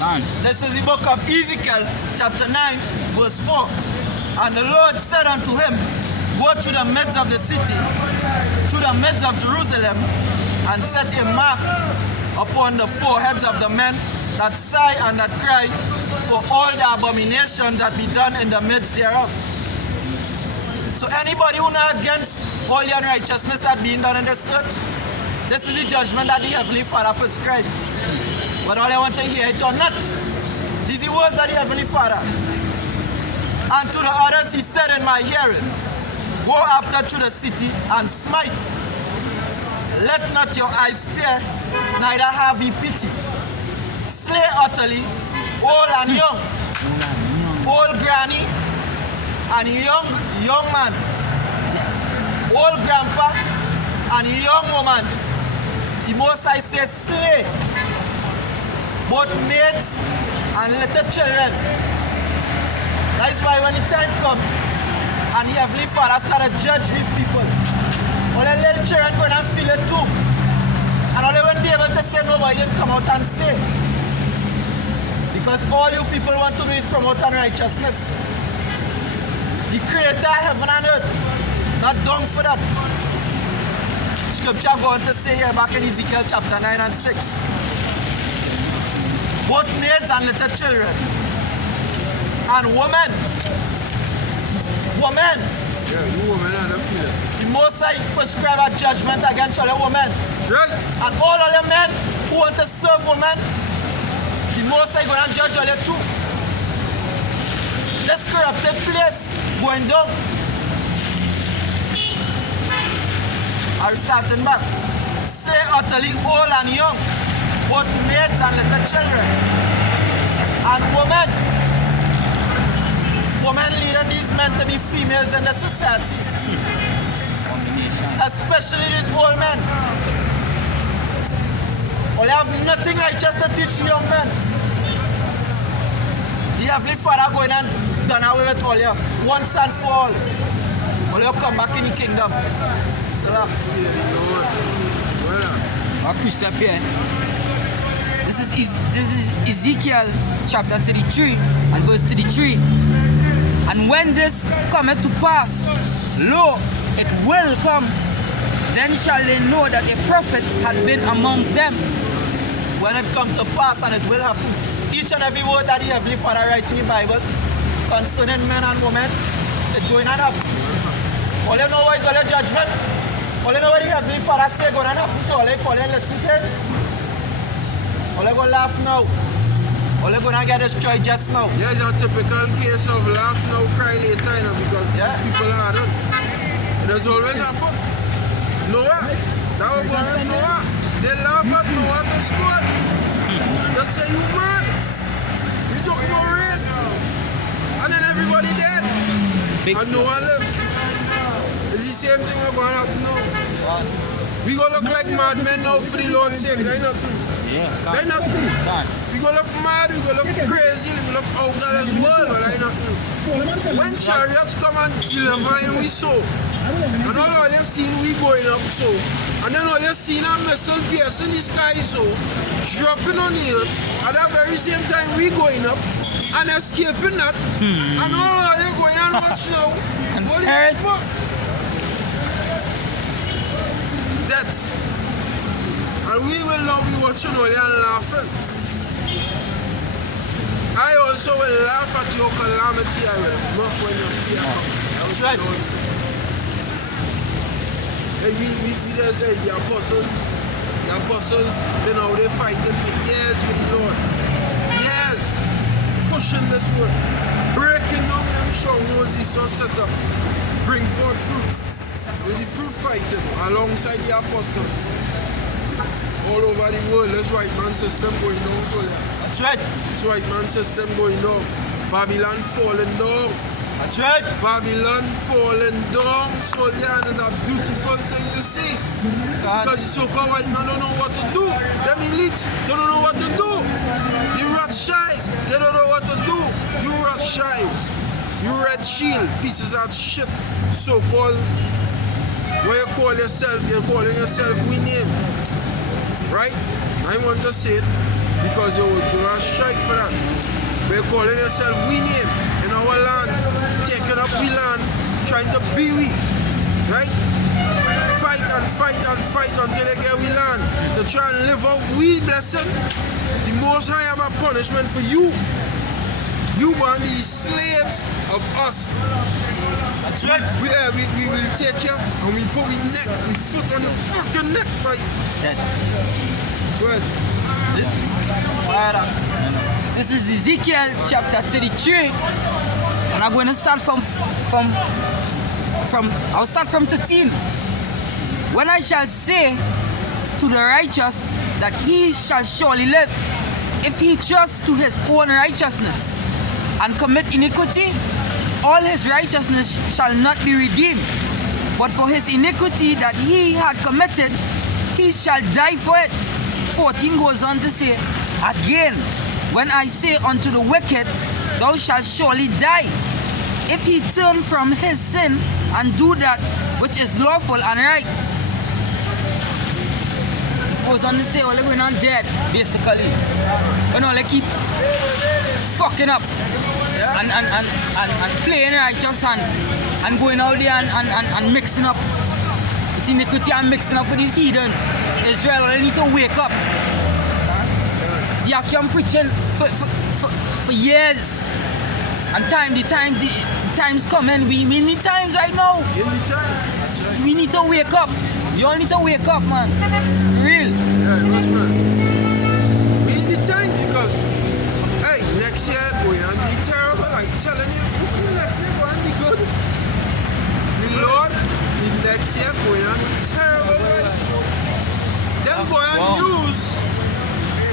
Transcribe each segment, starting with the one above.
This is the book of Ezekiel, chapter 9, verse 4. And the Lord said unto him, go through the midst of the city, through the midst of Jerusalem, and set a mark upon the foreheads of the men that sigh and that cry for all the abominations that be done in the midst thereof. So anybody who not against all the unrighteousness that being done in this earth, this is the judgment that the Heavenly Father prescribed. But all I want to hear it or not, these are the words of the Heavenly Father. And to the others he said in my hearing, go after through the city and smite. Let not your eyes spare, neither have ye pity. Slay utterly, old and young, old granny and young man, old grandpa and young woman. The Most High says slay, both maids and little children. That is why when the time comes and the Heavenly Father started to judge these people, all the little children going to feel it too. And all they won't be able to say no, but they didn't come out and say. Because all you people want to do is promote unrighteousness. The Creator of heaven and earth, not done for that. Scripture going to say here back in Ezekiel chapter 9 and 6. Both maids and little children. And women. Yeah, you women are the feeling. The Most High prescribe a judgment against all the women. Right. And all of the men who want to serve women, the Most High going to judge all them too. This corrupted place going down. Are starting back. Slay utterly old and young, both maids and little children. And women. Women leading these men to be females in the society. Especially these old men. Or they have nothing righteous to teach young men. The Heavenly Father going and done away with all you once and for all. All you come back in the kingdom. Salam. This is Ezekiel chapter 33 and verse 33. And when this cometh to pass, lo, it will come, then shall they know that a prophet had been amongst them. When it comes to pass, and it will happen, each and every word that the Heavenly Father writes in the Bible concerning men and women, it's going to happen. All you know is all your judgment. All you know what the Heavenly Father say going to happen to all you follow and listen to it. All you going to laugh now. All you going to get destroyed just now. Yeah, it's a typical case of laugh now, cry later, you know, because people are done. It has always happened. Noah, that was going with Noah. They laugh at Noah to score. They say, you mad? You took no rain. And then everybody dead. And Noah lived. It's the same thing we're going to happen now. We going to look like madmen now for the Lord's sake. Ain't nothing. Ain't nothing. We going to look mad, we going to look crazy, we look out of this world. Ain't nothing. When chariots come and deliver and we sow, and all you've seen we going up so, and then all you've seen a missile piercing the sky so, dropping on the earth, at that very same time we going up, and escaping that, and all you're going and watch now. What the fuck? Death. And we will now be watching all you and laughing. I also will laugh at your calamity. I will mock when you fear. That's right. And we just like the apostles. The apostles, you know, they fighting for years with the Lord. Years. Pushing this word. Breaking down them strongholds he saw set up. Bring forth fruit. With the fruit fighting alongside the apostles. All over the world, this white man system going down. So that's right. This white man system going down. Babylon falling down. That's right. Babylon falling down. So yeah, it's a beautiful thing to see. Because the so-called white man don't know what to do. Them elite, they don't know what to do. The Rothschilds, they don't know what to do. You Rothschilds, you Red Shield, pieces of shit. So-called, what you call yourself, you're calling yourself we name. Right? I want to say it. because you will strike for that. We're calling yourself we name in our land, taking up we land, trying to be we, right? Fight and fight and fight until they get we land. To try and live out we blessing. The Most High have a punishment for you. You want to be slaves of us. That's right. We will take you and we put we foot on your fucking neck, right? Good. Fire up. This is Ezekiel chapter 33. And I'm going to start I'll start from 13. When I shall say to the righteous that he shall surely live, if he trusts to his own righteousness and commit iniquity, all his righteousness shall not be redeemed. But for his iniquity that he had committed, he shall die for it. 14 goes on to say, again, when I say unto the wicked, thou shalt surely die, if he turn from his sin and do that which is lawful and right. This goes on to say, all going on dead, basically. You know, they keep fucking up. Yeah. And playing righteous and going out there and mixing up with iniquity and mixing up with these heathens. Israel, they need to wake up. They are preaching for years. And the times coming. We need times right now. We need to wake up. We all need to wake up, man. For real. Yeah, that's right. We need the time because next year going to be terrible. I'm telling you, next year going to be good. The Lord, next year going to be terrible. Right? Then go and use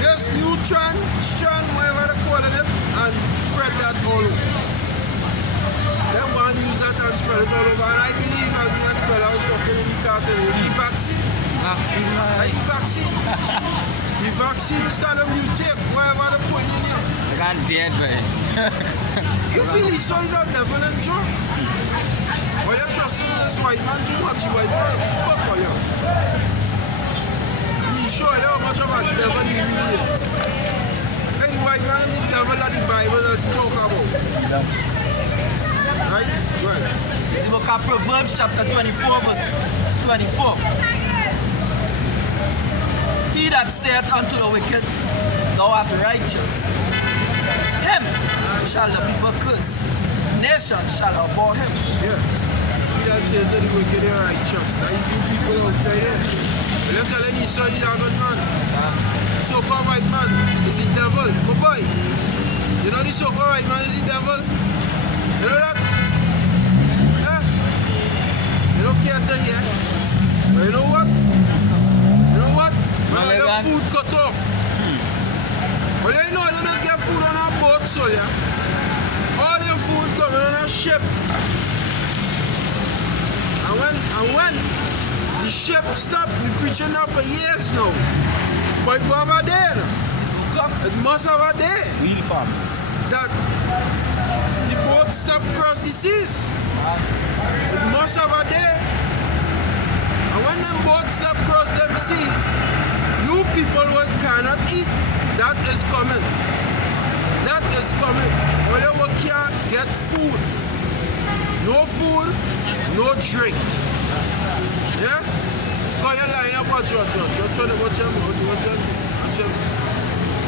this new strand, whatever they call it, and spread that all over. Then go and use that and spread it all over. And I believe, as me and the brother was talking in the car today, the vaccine. Like the vaccine. The vaccine start of you take whatever they put in here. I'm dead, man. You feel he saw he's a devil and John. But you're trusting this white man too much, you white man. Fuck all you. He's sure how much of a devil you really is. Hey, the white man is the devil that the Bible does talk about. Right? Right. It's the book of Proverbs chapter 24 verse 24. He that saith unto the wicked, thou art righteous, him shall the people curse. Nation shall abhor him. Yeah. He that says that the wicked are righteous. That is you people outside there. You're telling you so he's a good man. So-called white man is the devil. Oh boy. You know the so-called white man is the devil? You know that? Yeah. You don't care to hear. But you know what? You know what? Man, the food cut off. Well, you know, they don't get food on our boat, so yeah. All the food coming on a ship. And when the ship stopped, we preaching now for years now. But it go over there. It must have a day. Real farm. That the boat stop across the seas. It must have a day. And when them boats stop across them seas, you people what cannot eat, that is coming. That is coming. All you work here, get food. No food, no drink. Yeah? Call your line up, watch your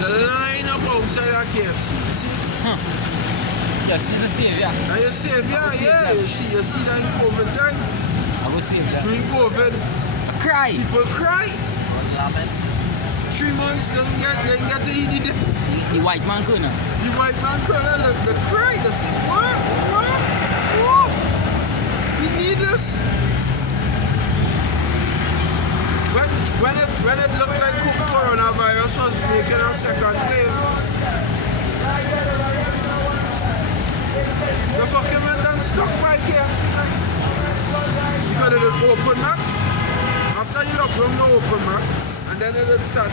the line up outside of KFC. You see? Yes, he's a savior. Are you savior? Yeah, you see that in COVID time. I will save that. During COVID, I cry. people cry. 3 months, they didn't get to eat it. The white man couldn't. The white man couldn't look, they cry. They say, what? We need this. When it looked like coronavirus was making a second wave, the fucking went and stuck by KFC. Because it would open up. After the lockdown, they open up. And then it would start.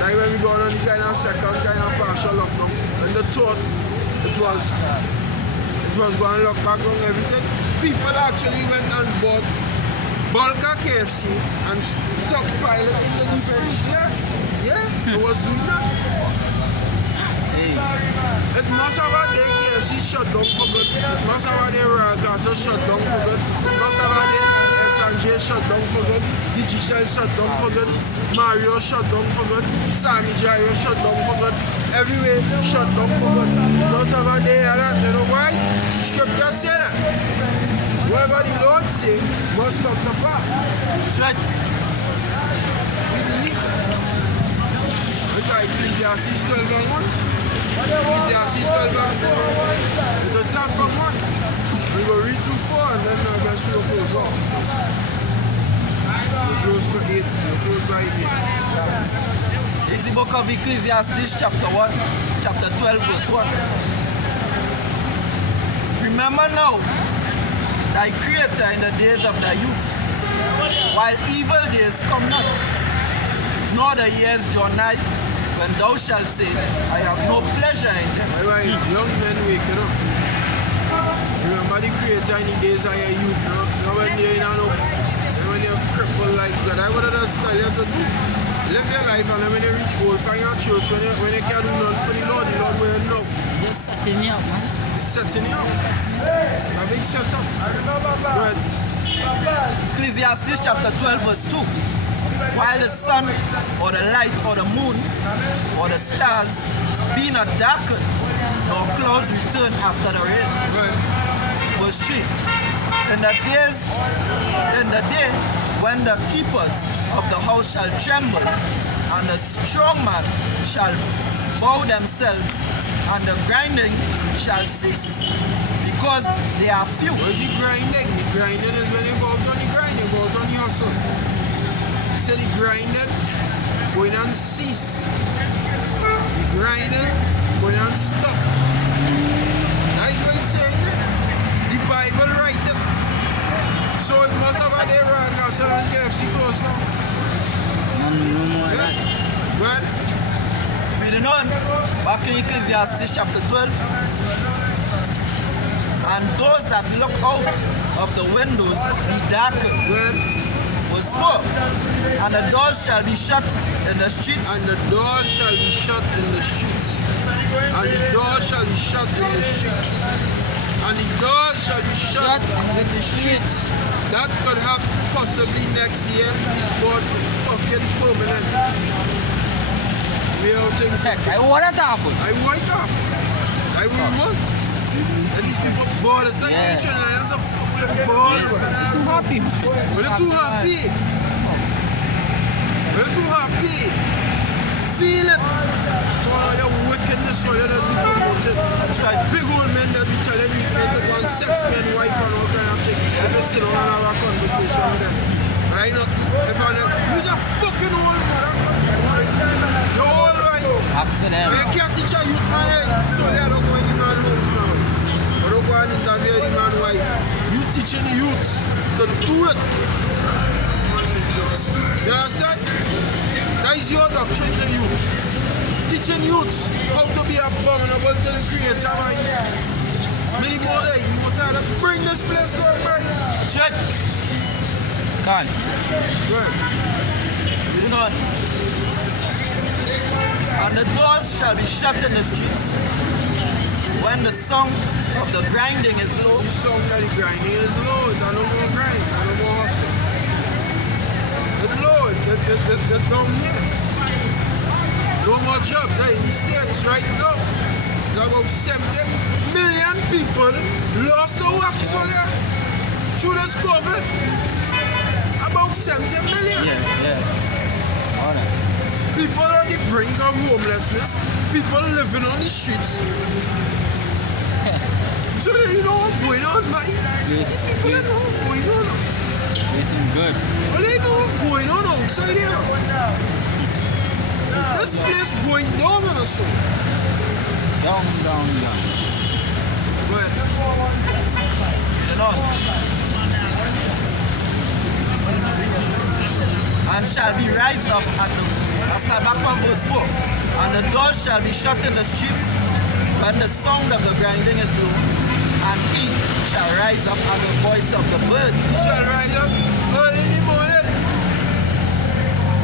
Like when we go on the kind of second kind of partial lockdown. And they thought it was going to lock back on everything. People actually went and bought bulk of KFC and stockpiled it in the fridge. Yeah, it was doing that. It must have a day KFC shut down for good. It must have a day Royal Castle shut down for good. It must have a day S&J shut down for good. Digicel shut down for good. Mario shut down for good. Sammy Gyro shut down for good. Everywhere shut down for good. It must have a day like that. You know why? Scripture say that. Whatever the Lord say must come to pass. That's right. Look at Ecclesiastes 12 and 1. Ecclesiastes 12 and 4. It will start from 1. We go read to 4 and then the rest will close off. It goes for 8. It goes by 8. It's the book of Ecclesiastes chapter 1, chapter 12 verse 1. Remember now thy creator in the days of thy youth, while evil days come not, nor the years draw nigh, when thou shalt say, I have no pleasure in them. Otherwise, young men waking up. Remember the creator in the days of your youth. Now when you're in and up, and when you're crippled like that, I would have just tell you to do. Live your life and then when you reach old, find your church, when you can't do nothing for the Lord will know. Just setting you up, man. It's setting you up. A big setup. Go ahead. Ecclesiastes chapter 12 verse 2. While the sun or the light or the moon or the stars be not darkened, nor clouds return after the rain. Go ahead. Verse 3. In the day when the keepers of the house shall tremble, and the strong man shall bow themselves, and the grinding shall cease, because they are few. What is the grinding? The grinding is when you go out on the grind, you go out on the hustle. You say the grinding going on cease. The grinding going on stop. That is what he's saying there. The Bible writes it. So it must have a day Royal Castle and KFC close now. No more Yeah? that. Well, Reading on, back in Ecclesiastes chapter 12. And those that look out of the windows be darkened. well, Verse 4. And the doors shall be shut in the streets, and the door shall be shut in the streets. And the door shall be shut in the streets. And the door shall be shut in the streets. That could happen possibly next year. This God fucking permanent. Real things. Check. I want to happen. I wake up. I will want. And these people ball. It's like Yeah. each other. It's a fucking ball. Too happy. But they're too happy. They're too happy. Feel it. All the wickedness, all the people promoted. that's right, Big old men that be telling you to go and sex men, wife, and all kind of thing. If you sit down and have a conversation with them. But I know, if I know, you're a fucking old mother. You're old, right? Accident. You can't teach a youth man, hey, so they don't go in the man homes now. But don't go and interview the man wife. You teaching the youths to do it. You understand? That is your doctrine to youth. Teaching youths how to be abominable to the Creator, man. Many more, hey, you must have to bring this place down, man. check. Can't. Right. Reading on. And the doors shall be shut in the streets, when the song of the grinding is low, The song that the grinding is low. It's no more grind, no more hustle. It's low, it's down here. No more jobs, hey, in the States right now. There's about 70 million people lost their work, so yeah. Through this COVID. About 70 million. Yeah. All right. People on the brink of homelessness. People living on the streets. So they know what's going on, man. These people don't know what's going on. Listen good. Well, they know what's going on outside here. This place going down on us. Down. But reading on. And shall be raised up at the, I start back from verse 4. And the doors shall be shut in the streets, when the sound of the grinding is low, and he shall rise up at the voice of the bird. shall rise up early in the morning.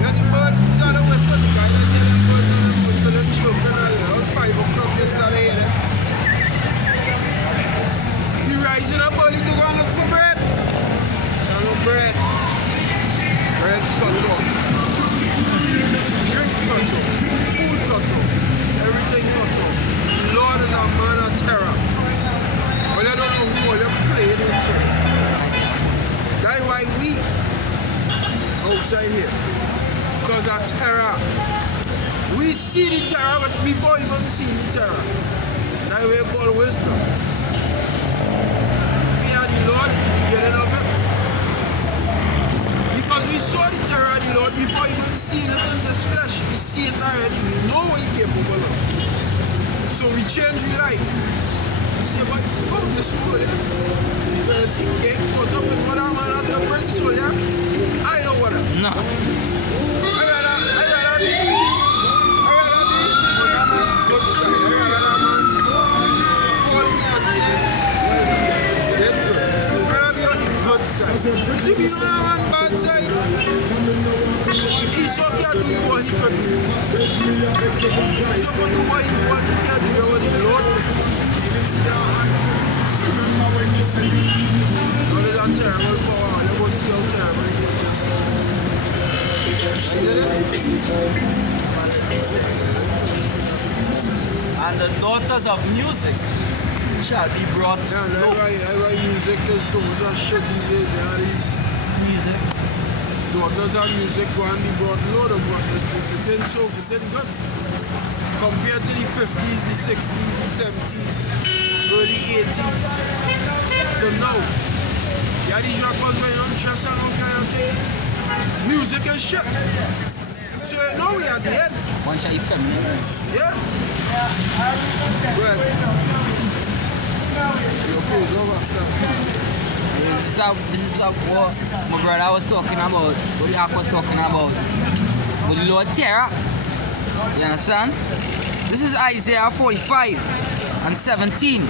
When the bird start to whistle, the guy that said the bird start to whistle and choke and all 5 o'clock they start to hear them. outside here. Because of terror. We see the terror, but before even see the terror. That we call wisdom. Fear the Lord is the beginning of it. Because we saw the terror of the Lord before even seeing it in this flesh. We see it already. We know what He capable of. So we change the life. We say, but fuck this soul, yeah. Because he can't go up with what I'm out to bring soul, yeah. I know what I'm. No. I gotta be on the good side. I gotta man. Hold me and say, that's good. I gotta be on the good side. See me on the bad side. He's okay to do what he can do. He's okay to do what he wants to do what the Lord wants to do. God is a terrible power. Let us see how terrible it is. And the daughters of music shall be brought low. I write music is so much shit these days. There are these Music. daughters of music go and be brought low. It didn't good. Compared to the 50s, the 60s, the 70s, early 80s, to now. Yeah, these rappers going on chess and all kind of thing. Music and shit. So now we are dead. One shot feminine. Yeah. Well, your pose over. This is what my brother was talking about. What the Ark was talking about. With the Lord terror. You understand? This is Isaiah 45 and 17.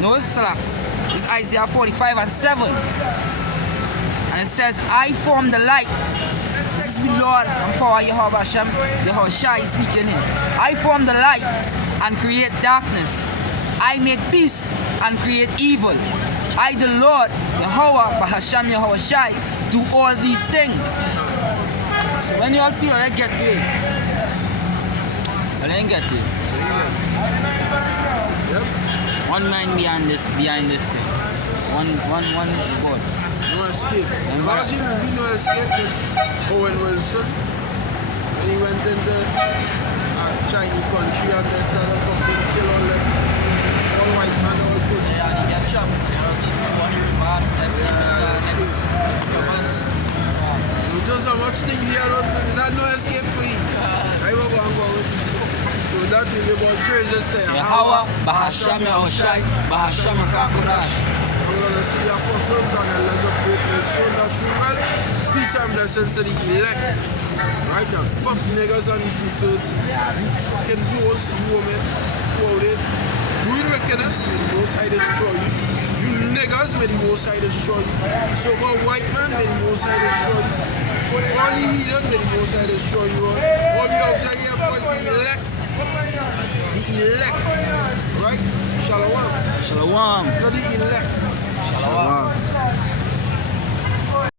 No, it's This is Isaiah 45 and 7. And it says, I form the light. This is the Lord and power Yahweh Hashem, Yahweh Shai speaking here. I form the light and create darkness. I make peace and create evil. I, the Lord, Yahweh, Hashem, Yahweh Shai, do all these things. So when you all feel like get to it, well, I get it. Yep. One mind behind this thing. One God. No escape. Imagine if we no escape with Owen Wilson when he went into a Chinese country and then started something kill all white man, all pussy. Yeah, they get chopped. You know, so people on the river, next months. You do so much things here, there's no escape for you. I will go and go with you. So that will be about praises there. Yahweh, Bahasham, Yahweh Shai, Bahasham, Kakodash. We're going to see the apostles and the legend of greatness. So that true well, peace and blessings to the elect. Right now, fuck niggas and the two-thirds. You fucking hoes, you women, who out there doing wickedness, may the Most High destroy you. You niggas, may the Most High destroy you. So-called white man, may the Most High destroy you. All the heathen, may the Most High destroy you. All the outside here, boys, the elect. The elect. Right? Shalom. Shalom. So the elect. Shalom.